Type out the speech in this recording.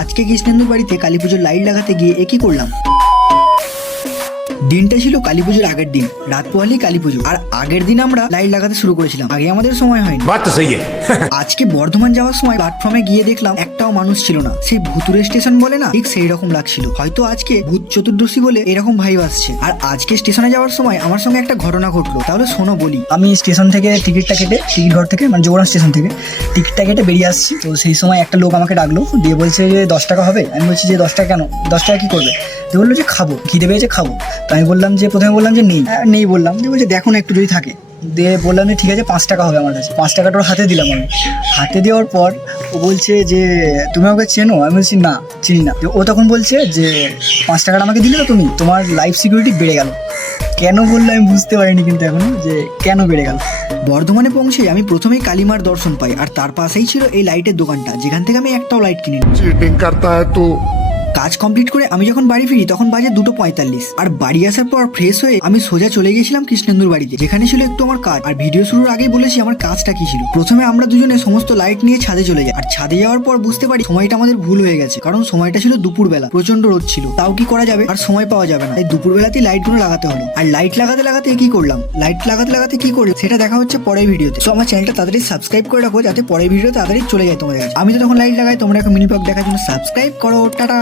আজকে কৃষ্ণেন্দুর বাড়িতে কালী পুজোর লাইট লাগাতে গিয়ে একই করলাম। দিনটা ছিল কালী পুজোর আগের দিন, রাত পোহালেই কালী পুজো। আর আগের দিন আমরা লাইট লাগাতে শুরু করেছিলাম, আগে আমাদের সময় হয়নি। আজকে বর্ধমান যাওয়ার সময় প্ল্যাটফর্মে গিয়ে দেখলাম একটাও মানুষ ছিল না। সেই ভুতুরে স্টেশন বলে না, ঠিক সেই রকম লাগছিল। হয়তো আজকে ভূত চতুর্দশী বলে এরকম ভাইব আসছে। আর আজকে স্টেশনে যাওয়ার সময় আমার সঙ্গে একটা ঘটনা ঘটলো, তাহলে শোনো বলি। আমি স্টেশন থেকে টিকিটটা কেটে, টিকিট ঘর থেকে মানে জোড়া স্টেশন থেকে টিকিটটা কেটে বেরিয়ে আসছি। তো সেই সময় একটা লোক আমাকে ডাকলো, দিয়ে বলছে যে 10 টাকা হবে। আমি বলছি যে 10 টাকা কেন, 10 টাকা কি করবে? তো বললো যে খাবো, খিদে পেয়েছে খাবো। তো আমি বললাম যে, প্রথমে বললাম যে নেই বললাম। দিয়ে বলছে দেখো না একটু যদি থাকে। দিয়ে বললাম যে ঠিক আছে 5 টাকা হবে আমার কাছে। 5 টাকাটা ওর হাতে দিলাম আমি। হাতে দেওয়ার পর ও বলছে যে তুমি আমাকে চেনো? আমি বলছি না, চিনি না। ও তখন বলছে যে 5 টাকাটা আমাকে দিলে তো তুমি, তোমার লাইফ সিকিউরিটি বেড়ে গেল। কেন বললো আমি বুঝতে পারিনি কিন্তু এখনো, যে কেন বেড়ে গেল। বর্ধমানে পৌঁছে আমি প্রথমেই কালীমার দর্শন পাই, আর তার পাশেই ছিল এই লাইটের দোকানটা, যেখান থেকে আমি একটাও লাইট কিনি। चीटिंग करता है तू। কাজ কমপ্লিট করে আমি যখন বাড়ি ফিরি তখন বাজে 2:45। আর বাড়ি আসার পর ফ্রেশ হয়ে আমি সোজা চলে গেছিলাম কৃষ্ণেন্দুর বাড়িতে, যেখানে ছিল একটু আমার কাজ। আর ভিডিও শুরুর আগেই বলেছি আমার কাজটা কি ছিল। প্রথমে আমরা দুজনে সমস্ত লাইট নিয়ে ছাদে চলে যাই, আর ছাদে যাওয়ার পর বুঝতে পারি সময়টা আমাদের ভুল হয়ে গেছে, কারণ সময়টা ছিল দুপুরবেলা, প্রচন্ড রোদ ছিল। তাও কি করা যাবে, আর সময় পাওয়া যাবে না, তাই দুপুরবেলাতেই লাইটগুলো লাগাতে হলো। আর লাইট লাগাতে লাগাতে কি করলাম, কি করি সেটা দেখা হচ্ছে পরের ভিডিওতে। তো আমার চ্যানেলটা তাড়াতাড়ি সাবস্ক্রাইব করে রাখো, যাতে পরের ভিডিও তাড়াতাড়ি চলে যায় তোমাদের কাছে। আমি তো তখন লাইট লাগাই, তোমরা এখন মিনি ব্লগ দেখার জন্য সাবস্ক্রাইব করো। টাটা।